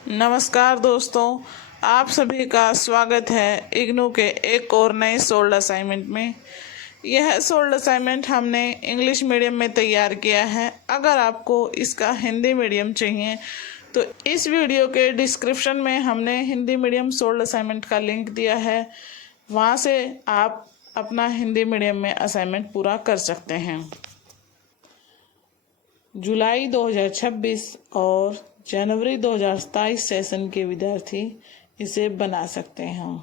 नमस्कार दोस्तों, आप सभी का स्वागत है इग्नू के एक और नए सोल्ड असाइनमेंट में। यह सोल्ड असाइनमेंट हमने इंग्लिश मीडियम में तैयार किया है। अगर आपको इसका हिंदी मीडियम चाहिए तो इस वीडियो के डिस्क्रिप्शन में हमने हिंदी मीडियम सोल्ड असाइनमेंट का लिंक दिया है, वहाँ से आप अपना हिंदी मीडियम में असाइनमेंट पूरा कर सकते हैं। जुलाई 2026 और जनवरी 2027 सेशन के विद्यार्थी इसे बना सकते हैं।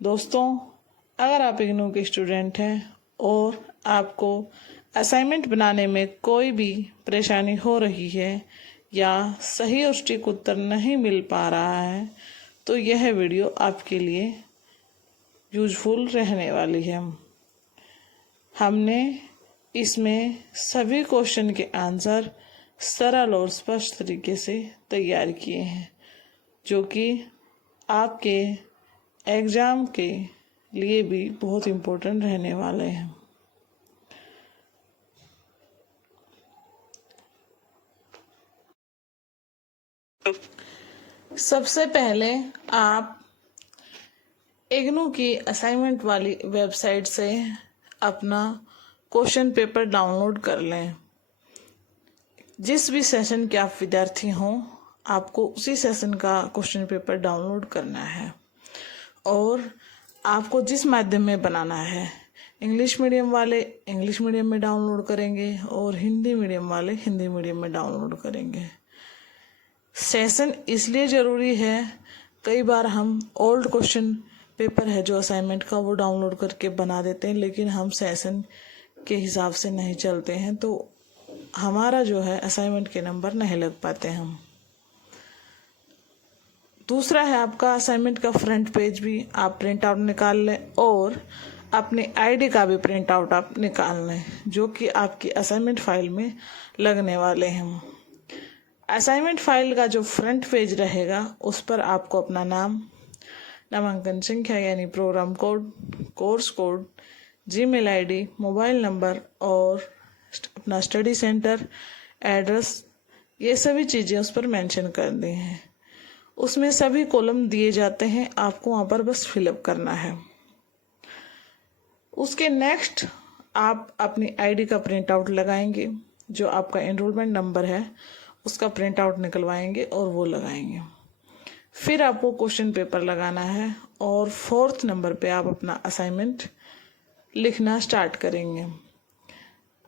दोस्तों, अगर आप इग्नू के स्टूडेंट हैं और आपको असाइनमेंट बनाने में कोई भी परेशानी हो रही है या सही और सटीक उत्तर नहीं मिल पा रहा है तो यह वीडियो आपके लिए यूजफुल रहने वाली है। हमने इसमें सभी क्वेश्चन के आंसर सरल और स्पष्ट तरीके से तैयार किए हैं, जो कि आपके एग्ज़ाम के लिए भी बहुत इम्पोर्टेंट रहने वाले हैं। सबसे पहले आप इग्नू की असाइनमेंट वाली वेबसाइट से अपना क्वेश्चन पेपर डाउनलोड कर लें। जिस भी सेशन के आप विद्यार्थी हों, आपको उसी सेशन का क्वेश्चन पेपर डाउनलोड करना है और आपको जिस माध्यम में बनाना है, इंग्लिश मीडियम वाले इंग्लिश मीडियम में डाउनलोड करेंगे और हिंदी मीडियम वाले हिंदी मीडियम में डाउनलोड करेंगे। सेशन इसलिए ज़रूरी है, कई बार हम ओल्ड क्वेश्चन पेपर है जो असाइनमेंट का वो डाउनलोड करके बना देते हैं, लेकिन हम सेशन के हिसाब से नहीं चलते हैं तो हमारा जो है असाइनमेंट के नंबर नहीं लग पाते हम। दूसरा है आपका असाइनमेंट का फ्रंट पेज भी आप प्रिंट आउट निकाल लें और अपनी आईडी का भी प्रिंट आउट आप निकाल लें, जो कि आपकी असाइनमेंट फाइल में लगने वाले हैं। असाइनमेंट फाइल का जो फ्रंट पेज रहेगा उस पर आपको अपना नाम, नामांकन संख्या यानी program code, course code, Gmail ID, mobile number और अपना स्टडी सेंटर एड्रेस, ये सभी चीज़ें उस पर मेंशन कर दी हैं। उसमें सभी कॉलम दिए जाते हैं, आपको वहाँ पर बस फिलअप करना है। उसके नेक्स्ट आप अपनी आईडी का प्रिंट आउट लगाएंगे, जो आपका एनरोलमेंट नंबर है उसका प्रिंट आउट निकलवाएंगे और वो लगाएंगे। फिर आपको क्वेश्चन पेपर लगाना है और 4th नंबर पे आप अपना असाइनमेंट लिखना स्टार्ट करेंगे।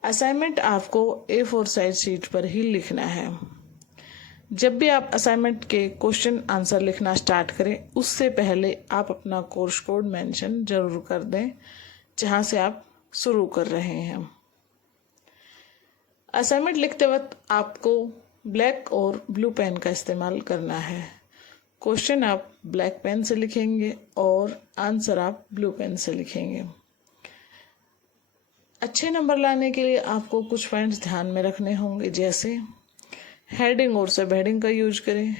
असाइनमेंट आपको A4 साइज शीट पर ही लिखना है। जब भी आप असाइनमेंट के क्वेश्चन आंसर लिखना स्टार्ट करें, उससे पहले आप अपना कोर्स कोड मेंशन जरूर कर दें जहां से आप शुरू कर रहे हैं। असाइनमेंट लिखते वक्त आपको ब्लैक और ब्लू पेन का इस्तेमाल करना है। क्वेश्चन आप ब्लैक पेन से लिखेंगे और आंसर आप ब्लू पेन से लिखेंगे। अच्छे नंबर लाने के लिए आपको कुछ पॉइंट्स ध्यान में रखने होंगे, जैसे हेडिंग और सब हेडिंग का यूज करें।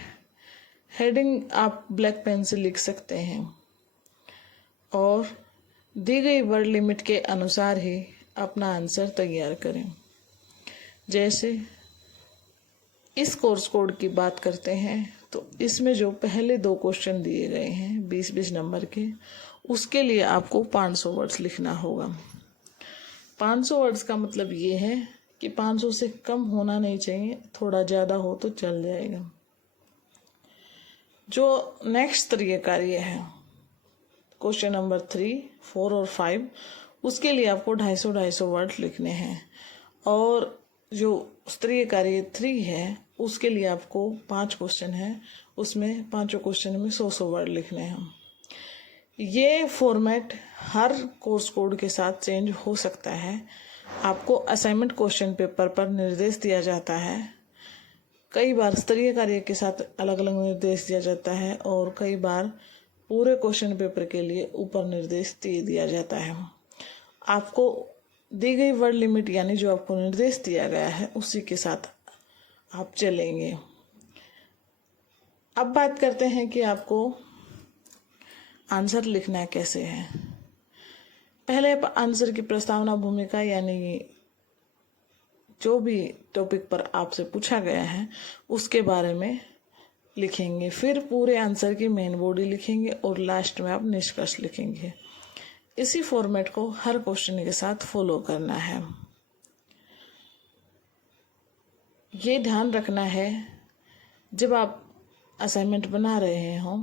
हेडिंग आप ब्लैक पेन से लिख सकते हैं और दी गई वर्ड लिमिट के अनुसार ही अपना आंसर तैयार करें। जैसे इस कोर्स कोड की बात करते हैं तो इसमें जो पहले 2 क्वेश्चन दिए गए हैं 20-20 नंबर के, उसके लिए आपको 500 वर्ड्स लिखना होगा। 500 वर्ड्स का मतलब ये है कि 500 से कम होना नहीं चाहिए, थोड़ा ज़्यादा हो तो चल जाएगा। जो नेक्स्ट तरीका ये है, क्वेश्चन नंबर 3, 4 और 5, उसके लिए आपको 250-250 वर्ड लिखने हैं और जो स्तरीय कार्य 3 है उसके लिए आपको 5 क्वेश्चन है, उसमें 5 क्वेश्चन में 100-100 वर्ड लिखने हैं। ये फॉर्मेट हर कोर्स कोड के साथ चेंज हो सकता है। आपको असाइनमेंट क्वेश्चन पेपर पर निर्देश दिया जाता है, कई बार स्तरीय कार्य के साथ अलग अलग निर्देश दिया जाता है और कई बार पूरे क्वेश्चन पेपर के लिए ऊपर निर्देश दे दिया जाता है। आपको दी गई वर्ड लिमिट यानी जो आपको निर्देश दिया गया है उसी के साथ आप चलेंगे। अब बात करते हैं कि आपको आंसर लिखना कैसे है। पहले आंसर की प्रस्तावना भूमिका यानी जो भी टॉपिक पर आपसे पूछा गया है उसके बारे में लिखेंगे, फिर पूरे आंसर की मेन बॉडी लिखेंगे और लास्ट में आप निष्कर्ष लिखेंगे। इसी फॉर्मेट को हर क्वेश्चन के साथ फॉलो करना है। ये ध्यान रखना है जब आप असाइनमेंट बना रहे हों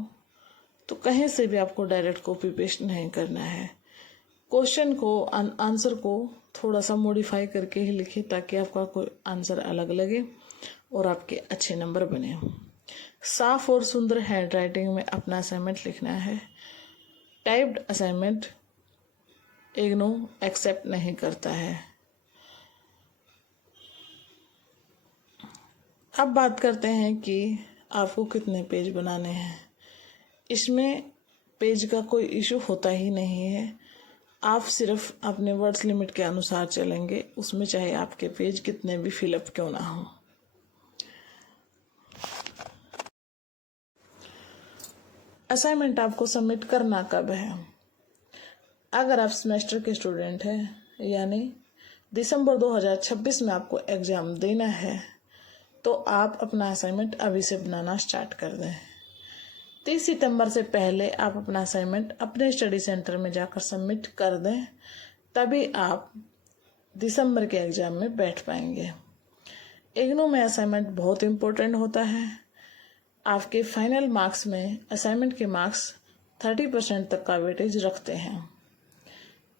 तो कहीं से भी आपको डायरेक्ट कॉपी पेस्ट नहीं करना है। क्वेश्चन को आंसर को थोड़ा सा मॉडिफाई करके ही लिखें ताकि आपका कोई आंसर अलग लगे और आपके अच्छे नंबर बने। साफ और सुंदर हैंड राइटिंग में अपना असाइनमेंट लिखना है। टाइप्ड असाइनमेंट इग्नू एक्सेप्ट नहीं करता है। अब बात करते हैं कि आपको कितने पेज बनाने हैं। इसमें पेज का कोई इशू होता ही नहीं है। आप सिर्फ अपने वर्ड्स लिमिट के अनुसार चलेंगे, उसमें चाहे आपके पेज कितने भी फिलअप क्यों ना हो। असाइनमेंट आपको सबमिट करना कब है? अगर आप सेमेस्टर के स्टूडेंट हैं यानी दिसंबर 2026 में आपको एग्ज़ाम देना है तो आप अपना असाइनमेंट अभी से बनाना स्टार्ट कर दें। 30 सितंबर से पहले आप अपना असाइनमेंट अपने स्टडी सेंटर में जाकर सबमिट कर दें, तभी आप दिसंबर के एग्ज़ाम में बैठ पाएंगे। इग्नू में असाइनमेंट बहुत इम्पोर्टेंट होता है। आपके फाइनल मार्क्स में असाइनमेंट के मार्क्स 30% तक का वेटेज रखते हैं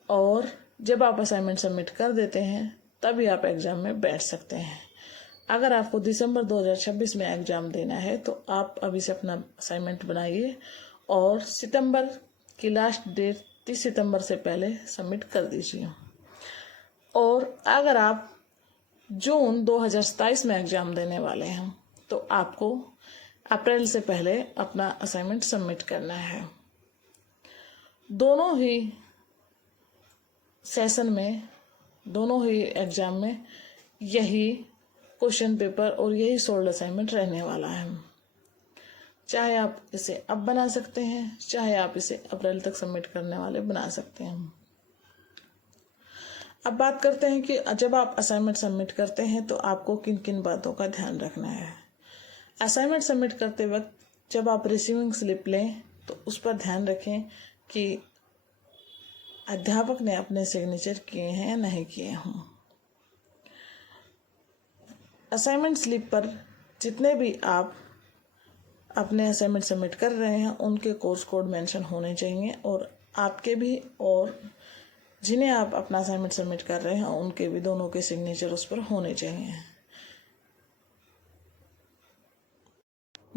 और जब आप असाइनमेंट सबमिट कर देते हैं तभी आप एग्ज़ाम में बैठ सकते हैं। अगर आपको दिसंबर 2026 में एग्ज़ाम देना है तो आप अभी से अपना असाइनमेंट बनाइए और सितंबर की लास्ट डेट 30 सितंबर से पहले सबमिट कर दीजिए। और अगर आप जून 2027 में एग्ज़ाम देने वाले हैं तो आपको अप्रैल से पहले अपना असाइनमेंट सबमिट करना है। दोनों ही सेशन में, दोनों ही एग्ज़ाम में यही क्वेश्चन पेपर और यही सोल्ड असाइनमेंट रहने वाला है। चाहे आप इसे अब बना सकते हैं, चाहे आप इसे अप्रैल तक सबमिट करने वाले बना सकते हैं। अब बात करते हैं कि जब आप असाइनमेंट सबमिट करते हैं तो आपको किन किन बातों का ध्यान रखना है। असाइनमेंट सबमिट करते वक्त जब आप रिसीविंग स्लिप लें तो उस पर ध्यान रखें कि अध्यापक ने अपने सिग्नेचर किए हैं या नहीं किए हों। असाइनमेंट स्लिप पर जितने भी आप अपने असाइनमेंट सबमिट कर रहे हैं उनके कोर्स कोड मेंशन होने चाहिए और आपके भी और जिन्हें आप अपना असाइनमेंट सबमिट कर रहे हैं उनके भी, दोनों के सिग्नेचर उस पर होने चाहिए।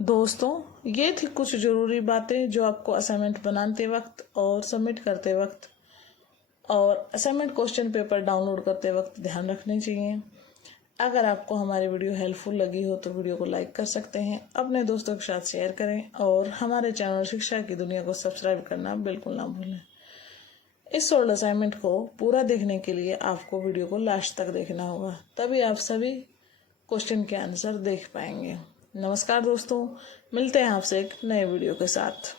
दोस्तों, ये थी कुछ ज़रूरी बातें जो आपको असाइनमेंट बनाते वक्त और सबमिट करते वक्त और असाइनमेंट क्वेश्चन पेपर डाउनलोड करते वक्त ध्यान रखनी चाहिए। अगर आपको हमारी वीडियो हेल्पफुल लगी हो तो वीडियो को लाइक कर सकते हैं, अपने दोस्तों के साथ शेयर करें और हमारे चैनल शिक्षा की दुनिया को सब्सक्राइब करना बिल्कुल ना भूलें। इस सोल्ड असाइनमेंट को पूरा देखने के लिए आपको वीडियो को लास्ट तक देखना होगा, तभी आप सभी क्वेश्चन के आंसर देख पाएंगे। नमस्कार दोस्तों, मिलते हैं आपसे एक नए वीडियो के साथ।